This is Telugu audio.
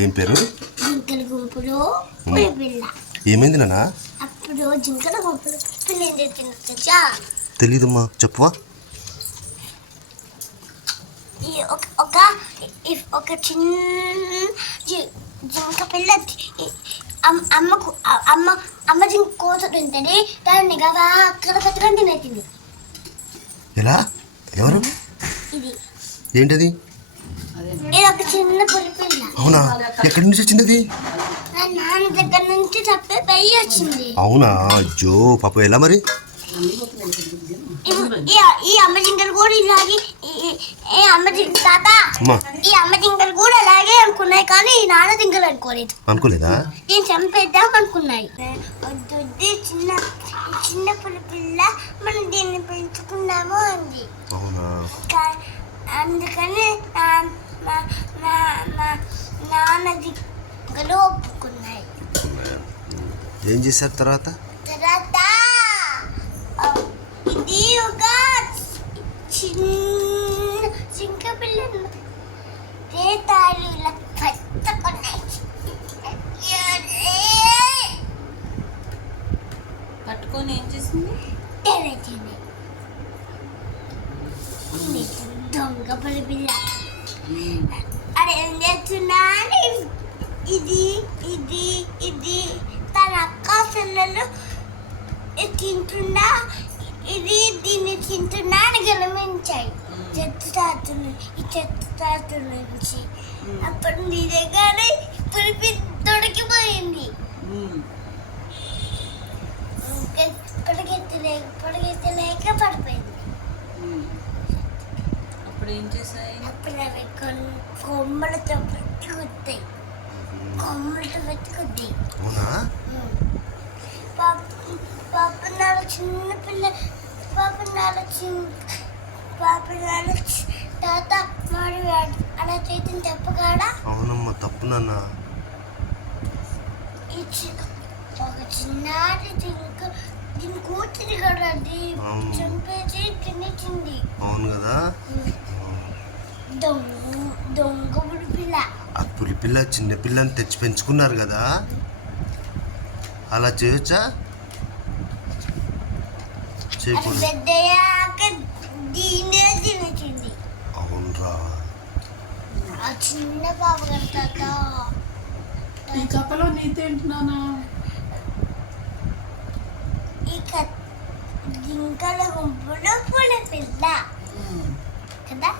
ఏం పేరు? జింకల గుంపులో పులిపిల్ల. ఏమైంది నాన్న? అప్పుడు జింకల గుంపులో పిల్ల ఏం చేసింది తెలుసా? తెలీదమ్మా, చెప్పవా? ఒక చిన్న జింక పిల్ల అమ్మ జింక కోసడు ఉంటుంది, దాన్ని కదా అక్కడ కట్టుకొని తినేసింది. ఎలా? ఎవరు? ఇది ఏంటది? ఇది ఒక చిన్న పులిపిల్ల. అవునా? ఎక్కడి నుంచి వచ్చింది అది? నాన్న దగ్గర నుంచి తప్పే పెయ్యి వచ్చింది. అవునా? అయ్యో పాప, ఎలా మరి? ఈ అమ్మ జింకలు కూడా ఇలాగే ఈ అమ్మ జింకలు కూడా అలాగే అనుకున్నాయి, కానీ ఈ నాన్న జింకలు అనుకోలేదా? నేను చంపేద్దాం అనుకున్నాయి. వద్దు చిన్న చిన్న పులిపిల్ల, మనం దీన్ని పెంచుకున్నాము అంది. అవునా? అందుకని నాన్న జింకలు ఒప్పుకున్నాయి. ఏం చేశారు తర్వాత? ఇది ఒక చిన్న జింక పిల్లలు రేతాలు ఇలా పట్టుకొని ఏం చేసింది? దొంగ పులిపిల్ల. అరే ఏం చేస్తున్నా? ఇది ఇది ఇది తన అక్క పిల్లలు తింటున్నా, ఇది దీన్ని తింటున్నా అని గెలమించాయి. ఈ చెత్త నుంచి అప్పుడు నీ దగ్గర పులిపి దొరికిపోయింది. పొడిగెత్తలేక పడిపోయింది. అప్పుడు ఏం చేసాయి? అప్పుడు అవి కొమ్మలతో పెట్టుకుతాయి. కొమ్మలతో పెట్టుకుద్ది. పాప చిన్న పిల్ల, తాత మాడి అలా చేతిని తప్పగాడా? అవునమ్మా, తప్పు నాన్న. ఒక చిన్నది దీని కూర్చుంది కదా, అది చంపేసి తినేసింది. అవును కదా? దొంగ పులిపిల్ల. ఆ పులిపిల్ల చిన్న పిల్లని తెచ్చి పెంచుకున్నారు కదా, అలా చేయొచ్చా? పెద్దయ్యాక దీనే తినేసింది. అవునరా? ఆ చిన్న పాప కడతా ఈ కప్పలో నీతేంటున్నానా? ఇక జింకల గుంపులో పులిపిల్ల కదా.